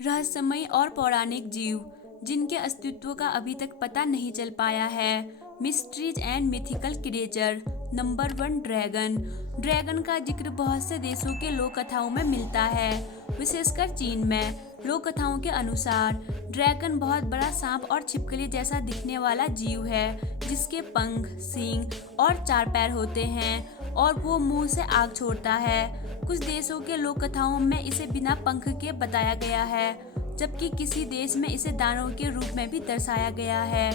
रहस्यमय और पौराणिक जीव जिनके अस्तित्व का अभी तक पता नहीं चल पाया है। Mysteries and mythical creature. Number 1, dragon. Dragon का जिक्र बहुत से देशों के लोक कथाओं में मिलता है, विशेषकर चीन में। लोक कथाओं के अनुसार ड्रैगन बहुत बड़ा सांप और छिपकली जैसा दिखने वाला जीव है, जिसके पंख, सींग और 4 पैर होते हैं और वो मुंह से आग छोड़ता है। कुछ देशों के लोक कथाओं में इसे बिना पंख के बताया गया है, जबकि किसी देश में इसे दानव के रूप में भी दर्शाया गया है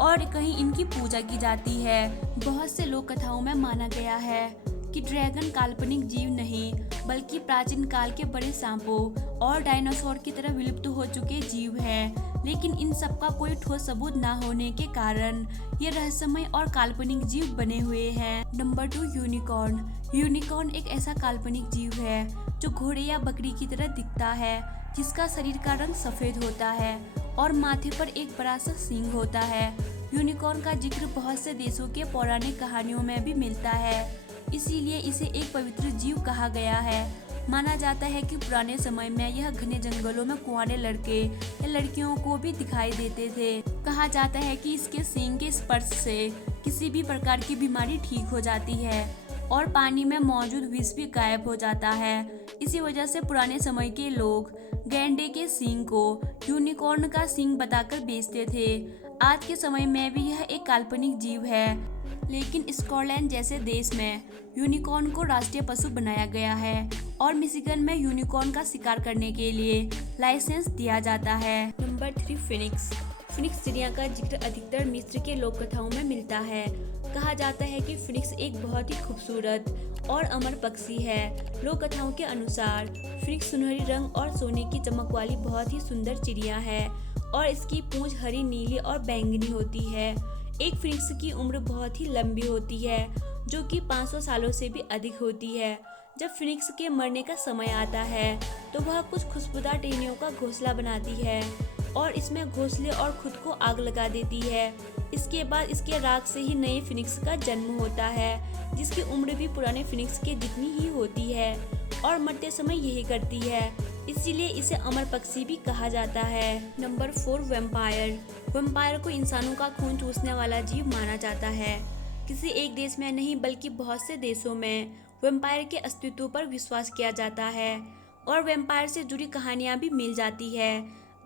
और कहीं इनकी पूजा की जाती है। बहुत से लोक कथाओं में माना गया है कि ड्रैगन काल्पनिक जीव नहीं, बल्कि प्राचीन काल के बड़े सांपों और डायनासोर की तरह विलुप्त हो चुके जीव हैं। लेकिन इन सब का कोई ठोस सबूत न होने के कारण ये रहस्यमय और काल्पनिक जीव बने हुए हैं। Number 2, unicorn. यूनिकॉर्न एक ऐसा काल्पनिक जीव है जो घोड़े या बकरी की तरह दिखता है, जिसका शरीर का रंग सफेद होता है और माथे पर एक बड़ा सा सींग होता है। यूनिकॉर्न का जिक्र बहुत से देशों के पौराणिक कहानियों में भी मिलता है, इसीलिए इसे एक पवित्र जीव कहा गया है। माना जाता है कि पुराने समय में यह घने जंगलों में कुंवारे लड़के या लड़कियों को भी दिखाई देते थे। कहा जाता है कि इसके सींग के स्पर्श से किसी भी प्रकार की बीमारी ठीक हो जाती है और पानी में मौजूद विष भी गायब हो जाता है। इसी वजह से पुराने समय के लोग गैंडे के सींग को यूनिकॉर्न का सींग बताकर बेचते थे। आज के समय में भी यह एक काल्पनिक जीव है, लेकिन स्कॉटलैंड जैसे देश में यूनिकॉर्न को राष्ट्रीय पशु बनाया गया है और मिशिगन में यूनिकॉर्न का शिकार करने के लिए लाइसेंस दिया जाता है। Number 3, Phoenix. फिनिक्स चिड़िया का जिक्र अधिकतर मिस्र के लोक कथाओं में मिलता है। कहा जाता है कि फिनिक्स एक बहुत ही खूबसूरत और अमर पक्षी है। लोक कथाओं के अनुसार फिनिक्स सुनहरी रंग और सोने की चमक वाली बहुत ही सुंदर चिड़िया है और इसकी पूंछ हरी, नीली और बैंगनी होती है। एक फिनिक्स की उम्र बहुत ही लंबी होती है, जो कि 500 सालों से भी अधिक होती है। जब फिनिक्स के मरने का समय आता है तो वह कुछ खुशबूदार टहनियों का घोंसला बनाती है और इसमें घोंसले और खुद को आग लगा देती है। इसके बाद इसके राख से ही नए फिनिक्स का जन्म होता है, जिसकी उम्र भी पुराने फिनिक्स के जितनी ही होती है और मरते समय यही करती है, इसीलिए इसे अमर पक्षी भी कहा जाता है। Number 4, vampire. वैम्पायर को इंसानों का खून चूसने वाला जीव माना जाता है। किसी एक देश में नहीं, बल्कि बहुत से देशों में वैम्पायर के अस्तित्व पर विश्वास किया जाता है और वैम्पायर से जुड़ी कहानियां भी मिल जाती है।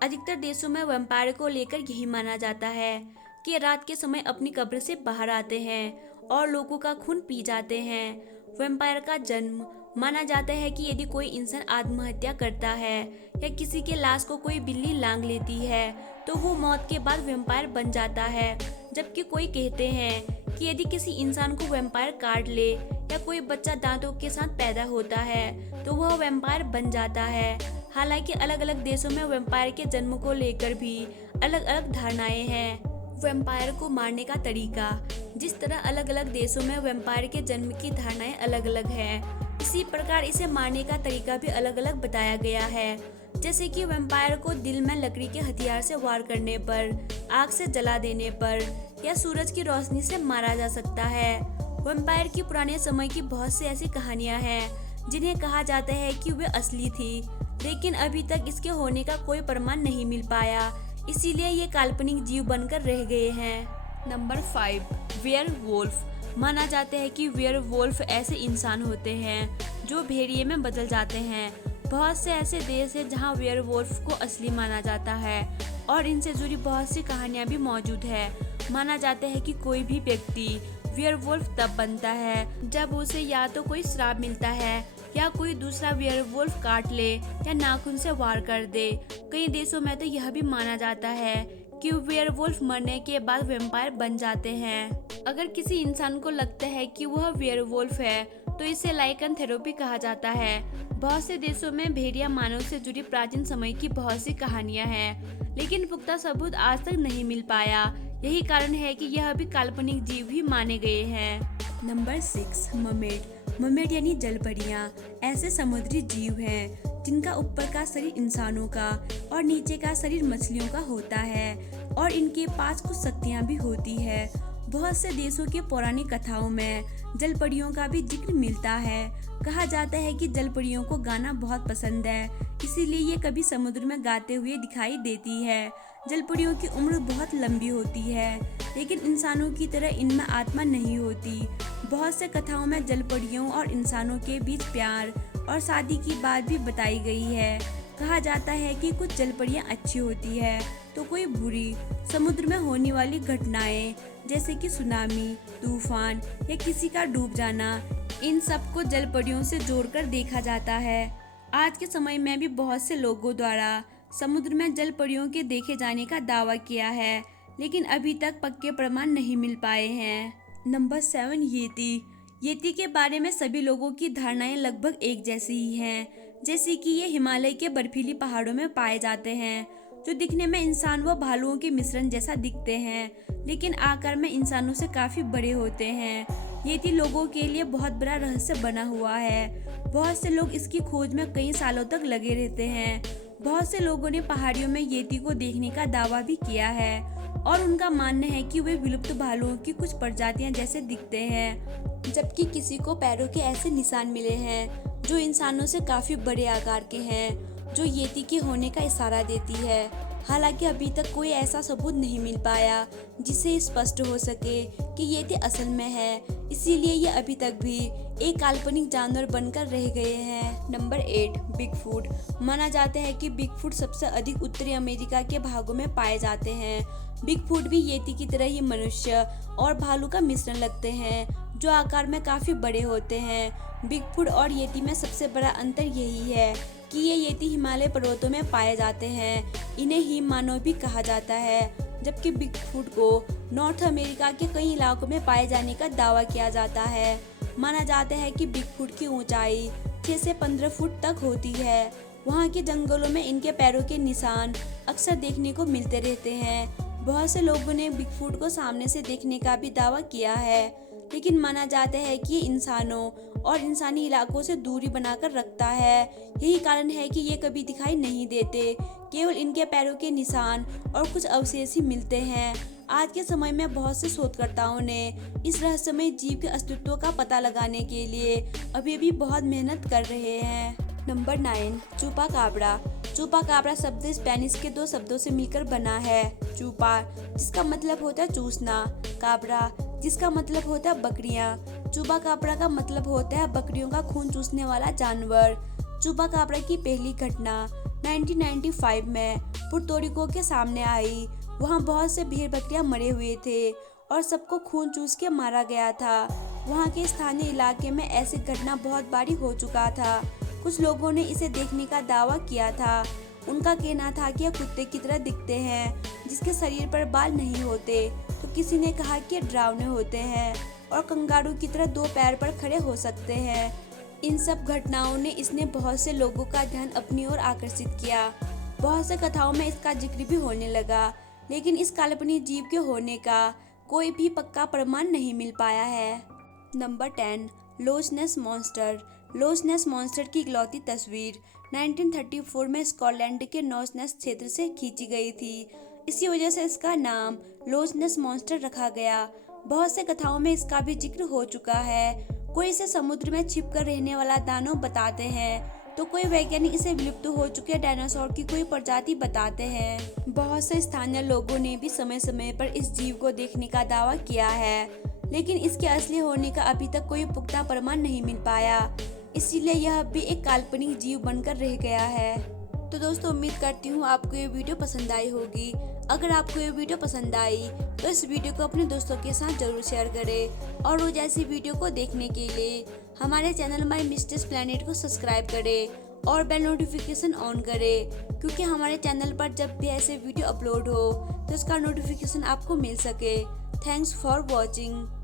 अधिकतर देशों में वैम्पायर को लेकर यही माना जाता है कि रात के समय अपनी कब्र से बाहर आते हैं और लोगों का खून पी जाते हैं। वैम्पायर का जन्म माना जाता है कि यदि कोई इंसान आत्महत्या करता है या किसी के लाश को कोई बिल्ली लांग लेती है तो वो मौत के बाद वैम्पायर बन जाता है, जबकि कोई कहते हैं कि यदि किसी इंसान को वैम्पायर काट ले या कोई बच्चा दांतों के साथ पैदा होता है तो वह वैम्पायर बन जाता है। हालांकि अलग अलग देशों में वैम्पायर के जन्म को लेकर भी अलग अलग धारणाएं हैं। वैम्पायर को मारने का तरीका। जिस तरह अलग अलग देशों में वैम्पायर के जन्म की धारणाएं अलग अलग हैं, इसी प्रकार इसे मारने का तरीका भी अलग अलग बताया गया है। जैसे कि वैम्पायर को दिल में लकड़ी के हथियार से वार करने पर, आग से जला देने पर या सूरज की रोशनी से मारा जा सकता है। वैम्पायर की पुराने समय की बहुत सी ऐसी कहानियां हैं जिन्हें कहा जाता है कि वे असली थी, लेकिन अभी तक इसके होने का कोई प्रमाण नहीं मिल पाया, इसीलिए ये काल्पनिक जीव बनकर रह गए हैं। Number 5, werewolf. माना जाता है कि वेयरवुल्फ ऐसे इंसान होते हैं जो भेड़िए में बदल जाते हैं। बहुत से ऐसे देश हैं जहां वेयरवुल्फ को असली माना जाता है और इनसे जुड़ी बहुत सी कहानियां भी मौजूद है। माना जाता है कि कोई भी व्यक्ति वेयरवुल्फ तब बनता है जब उसे या तो कोई श्राप मिलता है या कोई दूसरा वेयरवुल्फ काट ले या नाखून से वार कर दे। कई देशों में तो यह भी माना जाता है कि वेयरवुल्फ मरने के बाद वैम्पायर बन जाते हैं। अगर किसी इंसान को लगता है कि वह वेयरवुल्फ है तो इसे लाइकेनथेरेपी कहा जाता है। बहुत से देशों में भेड़िया मानव से जुड़ी प्राचीन समय की बहुत सी कहानियां हैं, लेकिन पुख्ता सबूत आज तक नहीं मिल पाया। यही कारण है कि यह भी काल्पनिक जीव ही माने गए हैं। Number 6, mermaid. मर्मेड यानी जलपरियां ऐसे समुद्री जीव हैं जिनका ऊपर का शरीर इंसानों का और नीचे का शरीर मछलियों का होता है और इनके पास कुछ शक्तियां भी होती है। बहुत से देशों के पौराणिक कथाओं में जलपरियों का भी जिक्र मिलता है। कहा जाता है कि जलपरियों को गाना बहुत पसंद है, इसीलिए ये कभी समुद्र में गाते हुए दिखाई देती है। जलपरियों की उम्र बहुत लंबी होती है, लेकिन इंसानों की तरह इनमें आत्मा नहीं होती। बहुत से कथाओं में जलपरियों और इंसानों के बीच प्यार और शादी की बात भी बताई गई है। कहा जाता है कि कुछ जलपरियां अच्छी होती है तो कोई बुरी। समुद्र में होने वाली घटनाएं जैसे कि सुनामी, तूफान या किसी का डूब जाना, इन सब को जलपरियों से जोड़कर देखा जाता है। आज के समय में भी बहुत से लोगों द्वारा समुद्र में जलपरियों के देखे जाने का दावा किया है, लेकिन अभी तक पक्के प्रमाण नहीं मिल पाए हैं। नंबर 7, येती। येती के बारे में सभी लोगों की धारणाएं लगभग एक जैसी ही हैं, जैसे कि ये हिमालय के बर्फीली पहाड़ों में पाए जाते हैं, जो दिखने में इंसान व भालुओं के मिश्रण जैसा दिखते हैं, लेकिन आकार में इंसानों से काफी बड़े होते हैं। येती लोगों के लिए बहुत बड़ा रहस्य बना हुआ है। बहुत से लोग इसकी खोज में कई सालों तक लगे रहते हैं। बहुत से लोगों ने पहाड़ियों में येती को देखने का दावा भी किया है और उनका मानना है कि वे विलुप्त भालुओं की कुछ प्रजातियां जैसे दिखते हैं, जबकि किसी को पैरों के ऐसे निशान मिले हैं जो इंसानों से काफी बड़े आकार के हैं, जो येती के होने का इशारा देती है। हालांकि अभी तक कोई ऐसा सबूत नहीं मिल पाया जिससे स्पष्ट हो सके कि येती असल में है, इसीलिए ये अभी तक भी एक काल्पनिक जानवर बनकर रह गए हैं। Number 8, Bigfoot. माना जाता है कि बिगफुट सबसे अधिक उत्तरी अमेरिका के भागों में पाए जाते हैं। बिगफुट भी येती की तरह ही मनुष्य और भालू का मिश्रण लगते हैं, जो आकार में काफी बड़े होते हैं। बिगफुट और येती में सबसे बड़ा अंतर यही है कि ये येती हिमालय पर्वतों में पाए जाते हैं। इन्हें हिम मानव भी कहा जाता है, जबकि बिगफुट को नॉर्थ अमेरिका के कई इलाकों में पाए जाने का दावा किया जाता है। माना जाता है कि बिगफुट की ऊंचाई 6 से 15 फुट तक होती है। वहाँ के जंगलों में इनके पैरों के निशान अक्सर देखने को मिलते रहते हैं। बहुत से लोगों ने बिगफुट को सामने से देखने का भी दावा किया है, लेकिन माना जाता है कि ये इंसानों और इंसानी इलाकों से दूरी बनाकर रखता है। यही कारण है कि ये कभी दिखाई नहीं देते, केवल इनके पैरों के निशान और कुछ अवशेष ही मिलते हैं। आज के समय में बहुत से शोधकर्ताओं ने इस रहस्यमय जीव के अस्तित्व का पता लगाने के लिए अभी भी बहुत मेहनत कर रहे हैं। नंबर 9, चुपाकाब्रा। चुपाकाब्रा शब्द स्पेनिश के 2 शब्दों से मिलकर बना है। चुपा जिसका मतलब होता है चूसना, काब्रा जिसका मतलब होता है बकरियां। चुपाकाब्रा का मतलब होता है बकरियों का खून चूसने वाला जानवर। चुपाकाब्रा की पहली घटना 1995 में पुर्तोरिको के सामने आई। वहाँ बहुत से भेड़ बकरियां मरे हुए थे और सबको खून चूस के मारा गया था। वहाँ के स्थानीय इलाके में ऐसी घटना बहुत बारी हो चुका था। कुछ लोगों ने इसे देखने का दावा किया था। उनका कहना था कि यह कुत्ते की तरह दिखते हैं जिसके शरीर पर बाल नहीं होते, तो किसी ने कहा कि डरावने होते हैं और कंगारू की तरह 2 पैर पर खड़े हो सकते हैं। इन सब घटनाओं ने इसने बहुत से लोगों का ध्यान अपनी ओर आकर्षित किया। बहुत से कथाओं में इसका जिक्र भी होने लगा, लेकिन इस काल्पनिक जीव के होने का कोई भी पक्का प्रमाण नहीं मिल पाया है। नंबर 10, लोच नेस मॉन्स्टर। लोच नेस मॉन्स्टर की इकलौती तस्वीर 1934 में स्कॉटलैंड के लोच नेस क्षेत्र से खींची गई थी। इसी वजह से इसका नाम लोच नेस मॉन्स्टर रखा गया। बहुत से कथाओं में इसका भी जिक्र हो चुका है। कोई इसे समुद्र में छिपकर रहने वाला दानव बताते हैं, तो कोई वैज्ञानिक इसे विलुप्त हो चुके डायनासोर की कोई प्रजाति बताते हैं। बहुत से स्थानीय लोगों ने भी समय समय पर इस जीव को देखने का दावा किया है, लेकिन इसके असली होने का अभी तक कोई पुख्ता प्रमाण नहीं मिल पाया, इसीलिए यह भी एक काल्पनिक जीव बनकर रह गया है। तो दोस्तों, उम्मीद करती हूँ आपको ये वीडियो पसंद आई होगी। अगर आपको ये वीडियो पसंद आई तो इस वीडियो को अपने दोस्तों के साथ जरूर शेयर करें और रोज ऐसी वीडियो को देखने के लिए हमारे चैनल माय मिस्ट्रीज प्लैनेट को सब्सक्राइब करें और बेल नोटिफिकेशन ऑन करें, क्योंकि हमारे चैनल पर जब भी ऐसे वीडियो अपलोड हो तो उसका नोटिफिकेशन आपको मिल सके। Thanks for watching.